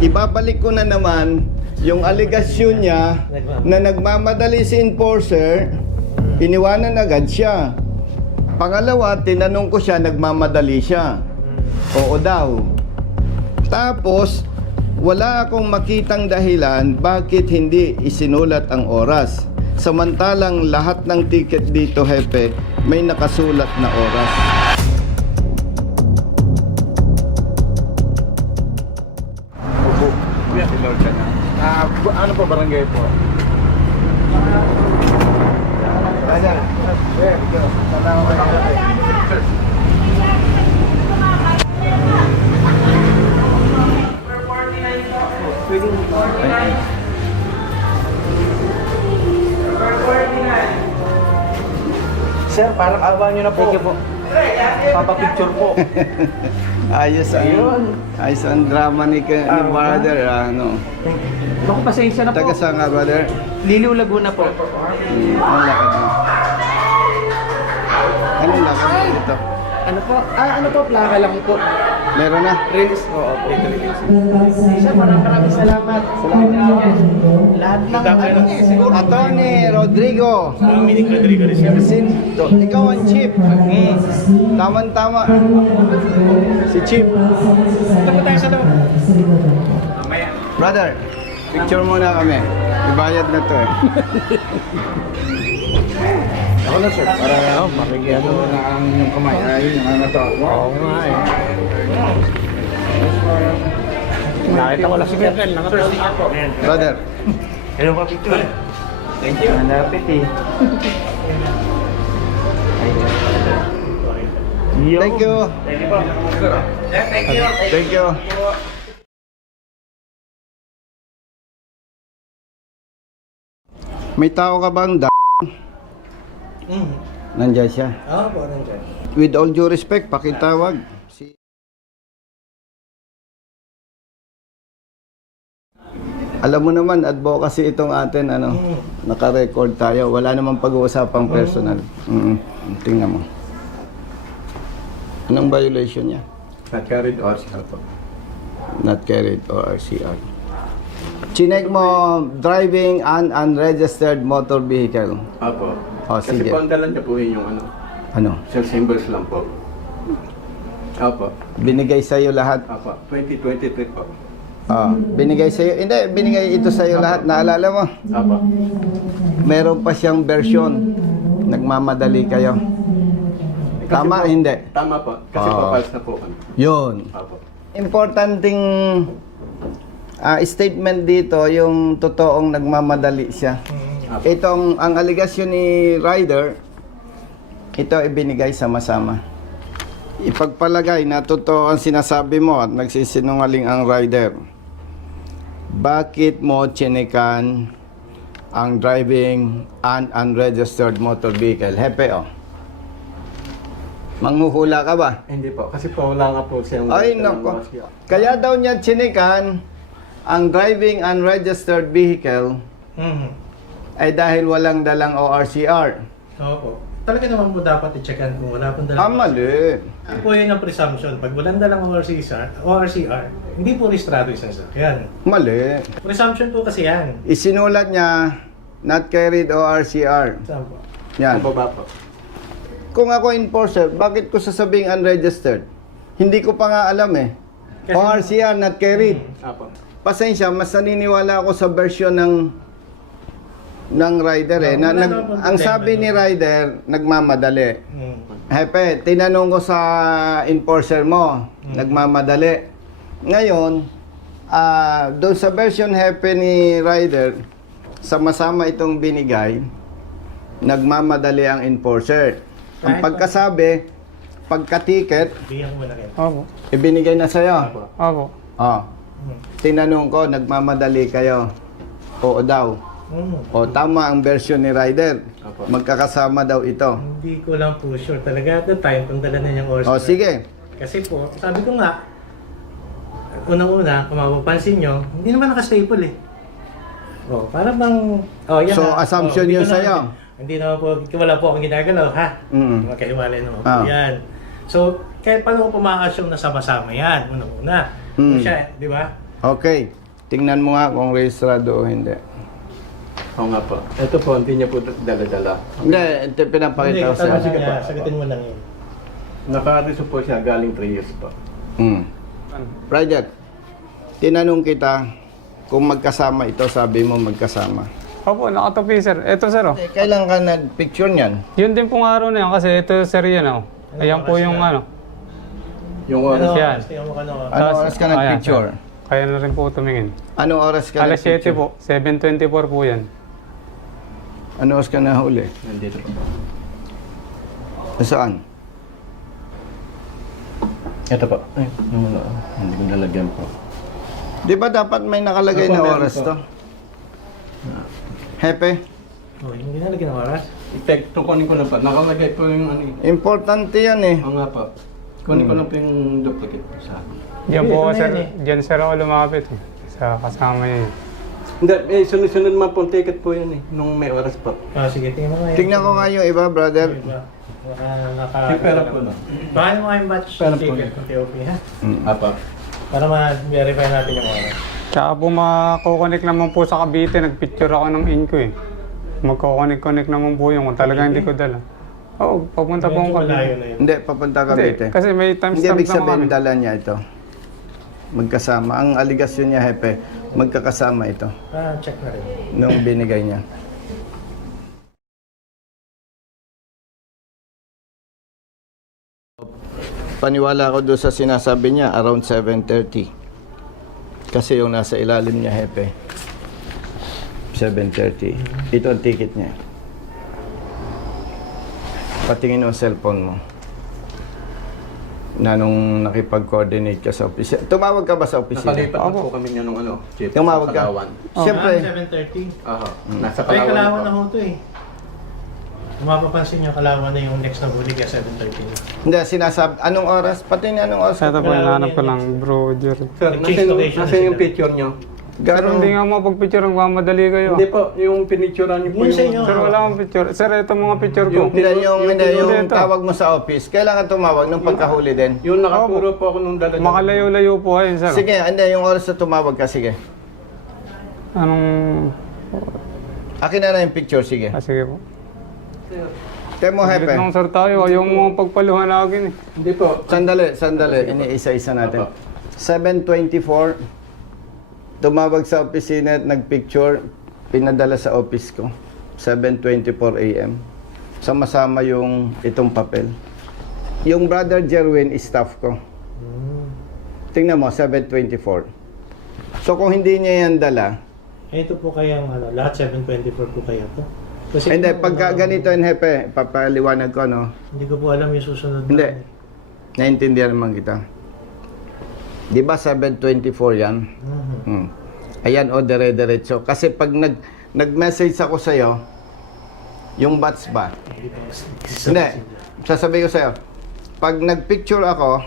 ibabalik ko na naman yung aligasyon niya na nagmamadali si enforcer, iniwanan agad siya. Pangalawa, tinanong ko siya, nagmamadali siya. Oo daw. Tapos, wala akong makitang dahilan bakit hindi isinulat ang oras. Samantalang lahat ng ticket dito, Hepe, may nakasulat na oras. Opo. Kuya, ilaw ka na. Ano po barangay po? Sir, parang awa nyo na po. Thank you po. Papapicture po. Ayos ang drama ni brother, ano. Naku, pasensya na po. Taga saan nga, brother? Liliw Laguna po. Ang lakad mo. Anong lakad mo dito? Ano po? Ano po? Plaka lang po. Meron na? Release po. Sir, maraming salamat. Lahat ng ano niya, siguro. Attorney Rodrigo. Dominic Rodrigo rin siya. Ikaw ang chief. Tama-tama. Si chief. Ito po tayo sa loob. Brother, picture muna kami. Ibayad na to eh. Ako na sir, para makikita mo na ang yung kamay. Ayun, yung ano to. Oo nga eh. Nakita ko lang si Kevin. Nakita po. Brother. Hello pa picture. Thank you. Malapit eh. Thank you. Thank you po. Thank you. Thank you. May tao ka bang Nandiyan siya. Oo po, nandiyan. With all due respect, pakitawag. Alam mo naman, advocacy itong atin, ano, naka-record tayo. Wala namang pag-uusapang personal. Tingnan mo. Anong violation niya? Not carried or RCR po. Not carried or RCR. Chinek mo, driving an unregistered motor vehicle. Apo. Oh, Kasi sige. po ang dala niya po yun yung ano, Ano? cell symbols lang po. Apo. Binigay sa'yo lahat. Apo. 2023 po. Binigay sa'yo. Hindi, binigay ito sa'yo lahat. Naalala mo? Apo. Meron pa siyang version. Nagmamadali kayo. Kasi Tama, po, hindi? Tama po. Kasi papalis na po kami. Yun. Apo. Importanting statement dito, yung totoong nagmamadali siya. Apo. Itong, ang aligasyon ni Ryder, ito ibinigay sama-sama. Ipagpalagay na totoo ang sinasabi mo at nagsisinungaling ang Ryder. Bakit mo chinekan ang driving an unregistered motor vehicle? Hepe, oh. Manghuhula ka ba? Hindi po. Kasi po wala nga po siyang... Ay, nako. Kaya daw niya chinekan ang driving unregistered vehicle ay dahil walang dalang ORCR. Oo. Talaga naman po dapat i-checkan kung wala pong dalang Mali. Hindi po yun ang presumption. Pag walang dalang ORCR, hindi po rehistrado isang sasakyan. Mali. Presumption po kasi yan. Isinulat niya, not carried ORCR. Saan po? Yan. Ang baba po. Kung ako enforcer, bakit ko sasabing unregistered? Hindi ko pa nga alam eh. Kasi- ORCR, not carried. Apo. Pasensya, mas naniniwala ako sa version ng rider eh. Wala naman pong Ang problema sabi ni doon. rider, nagmamadali. Hepe, tinanong ko sa enforcer mo, nagmamadali. Ngayon, doon sa version Hepe ni rider, sama-sama itong binigay, nagmamadali ang enforcer. Ang Kahit pagkasabi, pagka-ticket, Bigyan ko muna kayo. Opo. ibinigay na sa'yo. Opo. Oh. Tinanong ko, nagmamadali kayo. Oo daw. O tama ang version ni rider. Apo. Magkakasama daw ito. Hindi ko lang po sure talaga at the time kung dala na niyang ORCR. O sige. Kasi po, sabi ko nga, unang-una, kung mapapansin nyo, hindi naman naka-staple eh. Oh, para bang... Oh, yan So, ha. assumption hindi yun ko na- sa'yo? Hindi naman po, wala po akong ginagalaw, ha? Magkahiwalay naman po yan. So, kahit paano ko pumakasyon na sama-sama yan, unang-una. Kung siya, di ba? Okay. Tingnan mo nga kung rehistrado o hindi. Oo nga po. Ito po, hindi niya po dala-dala. Hindi, ito pinapakita ko tanong sa'yo. niya, sagutin mo lang yun. Naka-reso po siya galing 3 years po. Project, tinanong kita kung magkasama ito, sabi mo magkasama. Opo, nakatupi sir. Ito sir oh. Kailan ka nag-picture niyan? Yun din pong araw na yun kasi ito sir yan oh. Ayan po yung ano. Yung Ano, oras. Yan. tingnan mo ano. Anong oras ka nag-picture? Ayan, sir. Kaya na rin po tumingin. Anong oras ka Alas 7 nag-picture? po. 7:24 po yan. Anong oras ka nahuli? Nandito po. Saan? Ito po. Ay, hindi ko nalagyan po. Di ba dapat may nakalagay Opo, na meron oras po. to? Hepe, Oh, hindi na lagyan ng oras. Epekto, kunin ko lang po. Nakalagay po yung ano eh. importante yan eh. Oo nga po. Kunin ko lang po yung duplicate po sa akin. Diyan Hindi, po ito na sir. yan eh. Diyan sir ako lumapit eh. Sa kasama niya. Hindi, sunod-sunod man po ang ticket po yan eh. Nung may oras po. Ah, sige, tingnan mo nga. Tingnan ko nga yung iba, brother. Diba? Baka naka... Yung pera po lang. Baka mo kayong batch Pera po ticket lang. kung TOP ha? Apa. Para ma-verify natin yung oras. Tsaka po makakokonek naman po sa Cavite. Nagpicture ako ng inko eh. Magkokonek-connect naman po yung kung talaga hindi ko dala. Oo, papunta po Medyo ako. malayo na yun. Hindi, papunta ka Hindi, Cavite. kasi may Hindi, timestamp ibig na sabihin kami. dala niya ito. Magkasama. Ang aligasyon niya, Hepe, magkakasama ito. Ah, check na rin. Nung binigay niya. Paniwala ako doon sa sinasabi niya, around 7:30. Kasi yung nasa ilalim niya, Hepe, 7:30. Ito ang ticket niya. Patingin mo ang cellphone mo. Na nung nakipag-coordinate ka sa opisina. Tumawag ka ba sa opisina? Nakalipat na po kami niya nung ano. Chief. Tumawag ka? Kalawan. Siyempre. 7:30. Aha. Nasa Ay, Kalawan Kalawan po. na ho to eh. Kung mapapansin nyo, Kalawan na yung next na huli kaya 7:30 na. Hindi, sinasabi. Anong oras? Pati na anong oras? Ito po, hinahanap ko lang bro, Jerry. Sir, Nag-change location nasa yung sila. picture niyo. Pero Gano'ng... hindi nga mapag-picture ang mamadali kayo. Hindi po, yung pinicturean niyo po Yun sa inyo. Sir, wala akong picture. Sir, ito mga picture ko. Yung- Hindi, yung ito. tawag mo sa office. Kailangan tumawag nung pagkahuli din. Yung nakapuro po ako nung dala. Makalayo-layo po ayun, sir. Sige, hindi, yung oras na tumawag ka, sige. Anong... Akin na yung picture, sige. sige po. Temo, Hepe. Hepe. Nung sir tayo, ayaw mo mga pagpaluhan lagi eh. Hindi po. Sandali. Iniisa-isa natin. 7:24. Tumawag sa opisina at nagpicture. Pinadala sa office ko. 7:24 a.m. Sama-sama yung itong papel. Yung brother Jerwin, staff ko. Tingnan mo, 7:24. So kung hindi niya yan dala, Ito po kayang ano, lahat 7:24 po kayo to. Kasi hindi, kung pagka ano, ganito yun, Hepe, papaliwanag ko, no? Hindi ko po alam yung susunod na. Hindi. Naintindihan naman kita. Di ba 7:24 yan? Mhm. Ayan, o dire-diretso. Kasi pag nag-message ako sa'yo, yung bats ba? Hindi. Sasabihin ko sa'yo, pag nag-picture ako,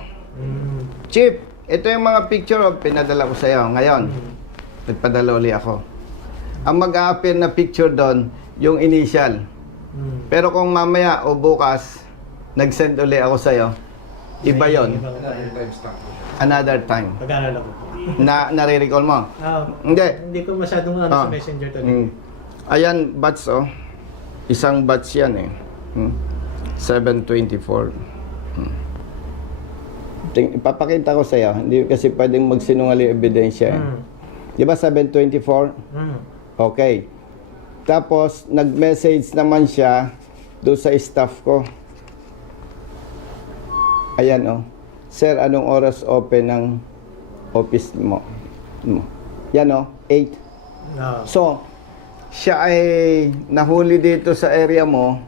Chief, ito yung mga picture pinadala ko sa'yo. Ngayon, nagpadala uli ako. Ang mag-a-appear na picture doon, yung initial. Pero kung mamaya o bukas, nag-send uli ako sa'yo, iba yon. Another time. Pag-aalala ko po. Nare-recall mo? Ah, Hindi. hindi ko masyadong ano Ah. sa messenger to. Ayan, batch oh. Isang batch yan eh. 7:24. Ipapakita ko sa'yo. Hindi kasi pwedeng magsinungaling ebidensya eh. Di ba 7:24? Okay. Tapos, nag-message naman siya doon sa staff ko. Ayan oh. Sir, anong oras open ng office mo? Yan oh, 8. Ah. So, siya ay nahuli dito sa area mo.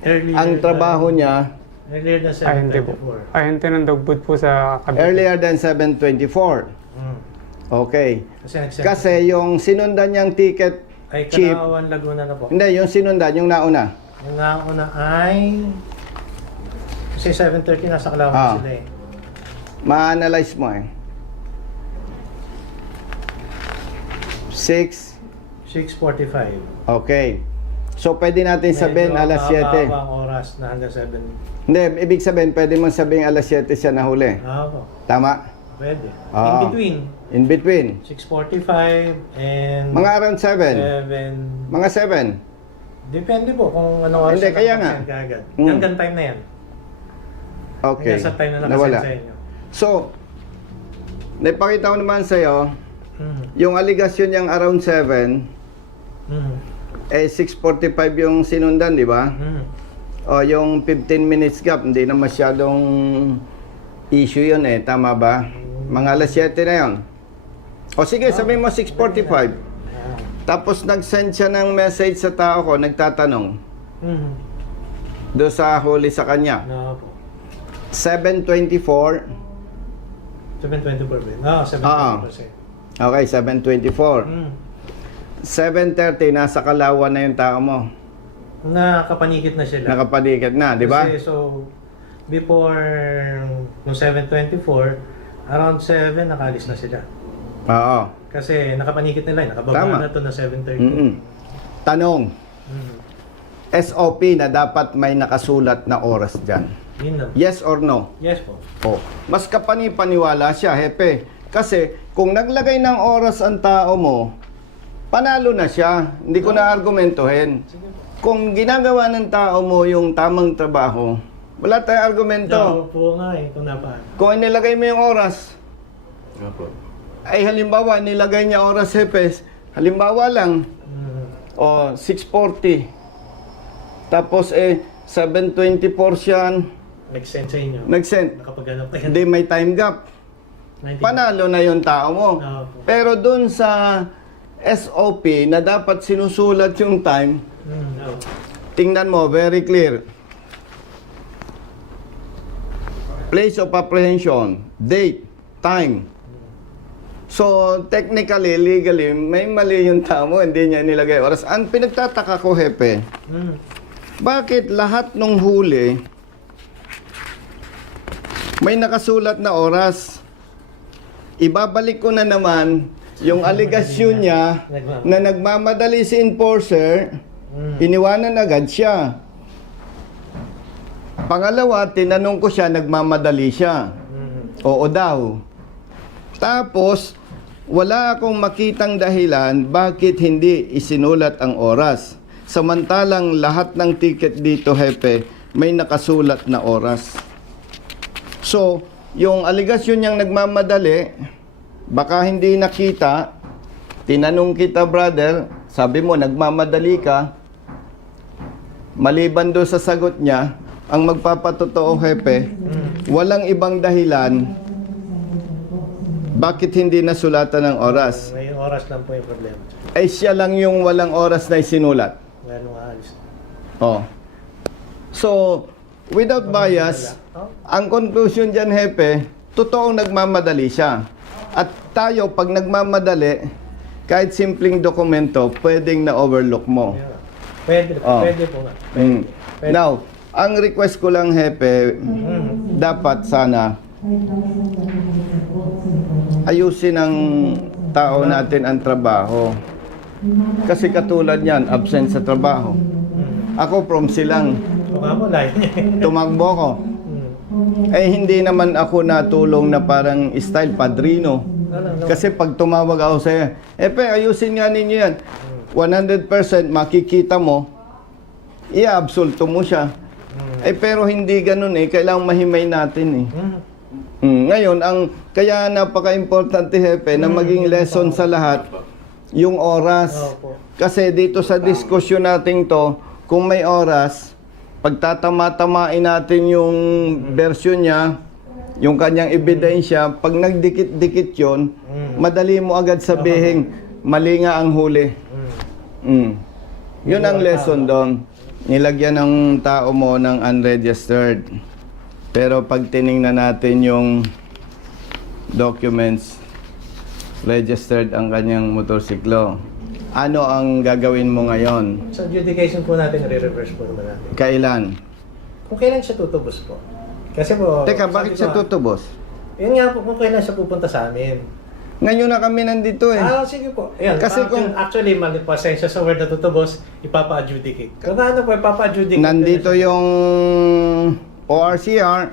Earlier Ang trabaho niya, earlier na Ay, hindi po. 7:24. Ay, hindi ng dogfood po sa Cavite. earlier than 7:24. Okay. Kasi nag-send. Kasi yung sinundan niyang ticket, ay Chief. Kalawan Laguna na po. hindi, yung sinundan, yung nauna. Yung nauna ay kasi 7:30 nasa Kalawan Ah. sila eh. Ma-analyze mo eh. 6. 6:45. Okay. So, pwede natin sabihin Medyo alas 7. mahaba ang oras na hanggang 7. Hindi, ibig sabihin, pwede mong sabihin alas 7 siya nahuli. Ah, po. Tama? Pwede. Ah. In between. In between. 6:45 and Mga around 7. 7. Mga 7. Depende po kung ano oras Hindi, na kaya nga. nakasend kaagad. Mm. Hanggang time na yan. Okay. Hanggang sa time na nakasend Nawala. sa inyo. So, naipakita ko naman sa'yo, Mhm. yung aligasyon niyang around 7, Mhm. 6:45 yung sinundan, di ba? Mhm. O yung 15 minutes gap, hindi na masyadong issue yun tama ba? Mga alas 7 na yun. O sige, sabihin mo 6:45. Tapos nag-send siya ng message sa tao ko, nagtatanong Mhm. doon sa huli sa kanya. No po. 7:24. 7:24 ba? No, 7:24. Okay, 7:24. Mm. 7:30, nasa Kalawan na yung tao mo. Nakapanikit na sila. Nakapaligid na, di ba? Kasi so, before no 7:24, around 7 nakalis na sila. Oo. Kasi nakapanikit nila, nakababa Tama. na to na 7:30. Mm-mm. Tanong, Mhm. SOP na dapat may nakasulat na oras dyan. Yun lang. Yes or no? Yes po. Oh, mas kapani-paniwala siya, hepe. Kasi kung naglagay ng oras ang tao mo, panalo na siya. Hindi ko na argumentuhin. Sige po. Kung ginagawa ng tao mo yung tamang trabaho, wala tayong argumento. No, po nga kung napaan. Kung inilagay mo yung oras, Opo. ay halimbawa, nilagay niya oras, hepe, halimbawa lang, Mhm. o 6:40. Tapos 7:24 siya, Nag-send sa inyo. nag-send. Nakapaghanap ka yan. Hindi may time gap. 19. Panalo na yung tao mo. No, po. Pero dun sa SOP na dapat sinusulat yung time, No. tingnan mo, very clear. Place of apprehension, date, time. So, technically, legally, may mali yung tao mo, hindi niya nilagay oras. Ang pinagtataka ko, hepe, Mm. bakit lahat ng huli may nakasulat na oras? Ibabalik ko na naman yung aligasyon niya na nagmamadali si enforcer, iniwanan agad siya. Pangalawa, tinanong ko siya, nagmamadali siya. Mhm. Oo daw. Tapos, wala akong makitang dahilan bakit hindi isinulat ang oras. Samantalang lahat ng ticket dito, hepe, may nakasulat na oras. So, yung aligasyon niyang nagmamadali, baka hindi nakita, tinanong kita, brother, sabi mo, nagmamadali ka, maliban doon sa sagot niya, ang magpapatotoo, hepe, walang ibang dahilan bakit hindi nasulatan ng oras. May oras lang po yung problema. Ay siya lang yung walang oras na isinulat. Wala nung aalis. Oh. So, without bias, ang conclusion dyan, hepe, totoong nagmamadali siya. At tayo, pag nagmamadali, kahit simpleng dokumento, pwedeng na-overlook mo. Yeah. Pwede, Oh. pwede po nga. Mm. Pwede. Now, ang request ko lang, hepe, dapat sana ayusin ng tao natin ang trabaho. Kasi katulad yan, absent sa trabaho. Ako from Silang, O nga mo, layo niya. tumakbo ko. Mm. Eh hindi naman ako natulong na parang style padrino. No. Kasi pag tumawag ako sa'yo, ayusin nga ninyo yan. 100% makikita mo, i-absolto mo siya. Pero hindi ganun kailangang mahimay natin Ngayon, kaya napaka-importante, hepe, na maging lesson sa lahat, yung oras. Opo. Kasi dito sa diskusyon natin to, kung may oras, pagtatama-tamain natin yung version niya, yung kanyang ebidensya, pag nagdikit-dikit yon, madali mo agad sabihin, mali nga ang huli. Yun ang lesson doon. Nilagyan ng tao mo ng unregistered. Pero pag tiningnan natin yung documents, registered ang kanyang motorsiklo. Ano ang gagawin mo ngayon? Sa adjudication po natin, re-reverse po naman natin. Kailan? Kung kailan siya tutubos po. Kasi po... Teka, sabi bakit ko siya nga, tutubos? Yun nga po, kung kailan siya pupunta sa amin. Ngayon na kami nandito Sige po. Ayan, Kasi actually, mali po, pasensya sa word na tutubos, ipapa-adjudicate. Kung ano po, ipapa-adjudicate. Nandito yung ORCR.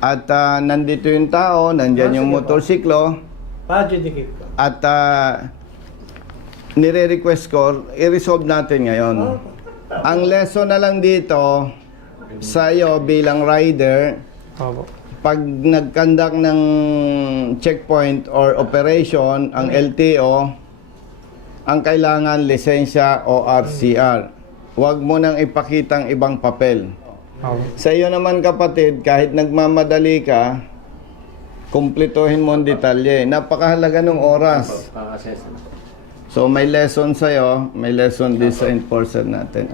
At nandito yung tao, nandyan yung motorsiklo. Pa-adjudicate ko. At nire-request ko, i-resolve natin ngayon. Ang lesson na lang dito, sa'yo bilang rider, Opo. pag nag-conduct ng checkpoint or operation, ang LTO, ang kailangan lisensya o RCR. Huwag mo nang ipakitang ibang papel. Opo. Sa iyo naman kapatid, kahit nagmamadali ka, kumplituhin mo ang detalye. Napakahalaga ng oras. Pang-assess. So may lesson sa'yo, may lesson din sa enforcer natin.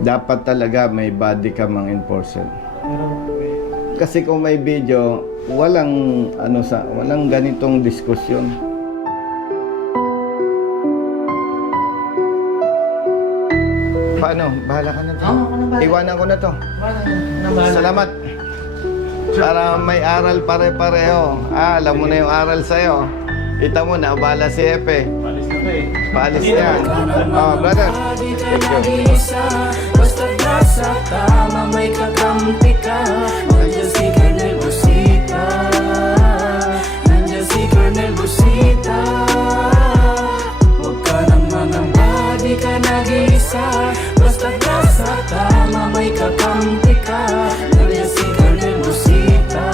Dapat talaga may body cam ang enforcer. Kasi kung may video, walang walang ganitong diskusyon. Paano? Bahala ka na dyan. Oo, ako na bahala. Iwanan ko na to. Salamat. Para may aral pare-pareho. Alam mo na yung aral sa'yo. Kita mo na, bahala si Epe. Palis na to eh. Paalis niya. Oh, brother. Di ka nag-iisa, basta nasa tama may kakampi ka. Nandiyan si Colonel Busita, nandiyan si Colonel Busita. Huwag ka nang mangamba, di ka nag-iisa, basta nasa tama may kakampi ka. Nandiyan si Colonel Busita,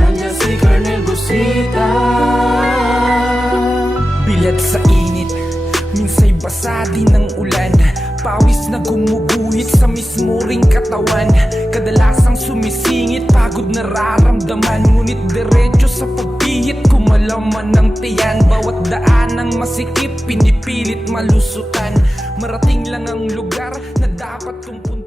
nandiyan si Colonel Busita. Bilad sa init, minsa'y basa din ng ulan. Pawis na gumuguhit sa mismo ring katawan. Kadalasang sumisingit, pagod nararamdaman. Ngunit diretso sa pagpihit, kumalaman ng tiyan. Bawat daan ng masikip, pinipilit malusutan. Marating lang ang lugar na dapat kong puntahan.